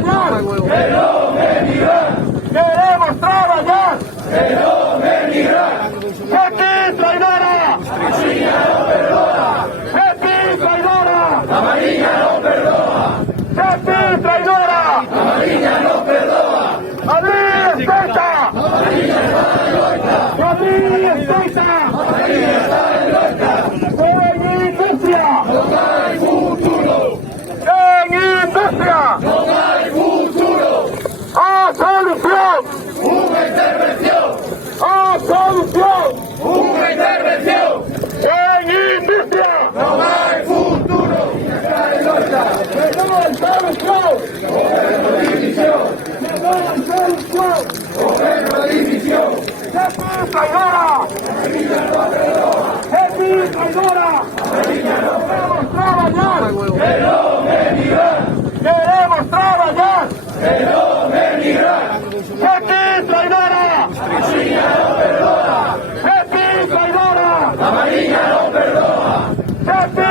trabajar. Que no venirán. Queremos trabajar. Que no venirán. ¡Pepi traidora! ¡Amarilla no perdona! ¡Pepi traidora! ¡Amarilla no perdona! ¡Pepi traidora! ¡Amarilla no perdona! ¡Madrid Espesa! ¡Amarilla está en loita! ¡Madrid Espesa! ¡Amarilla está en loita! ¡En industria! ¡No hay futuro! ¡En industria! ¡No hay futuro! ¡A solución! ¡Una intervención! ¡A solución! ¡Una intervención! ¡En industria! ¡No hay futuro! ¡Está en loita! ¡No hay solución! ¡Gobierno de división! ¡No hay solución! ¡Gobierno de división! ¡Pepi traidora! ¡Amarilla no perdona! ¡Pepi traidora! ¡Amarilla no perdona! ¡Queremos trabajar! ¡Que no venirán! ¡Queremos trabajar! ¡Que no venirán! ¡Pepi traidora! ¡Amarilla no perdona! ¡Pepi traidora! ¡Amarilla no perdona! ¡Pepi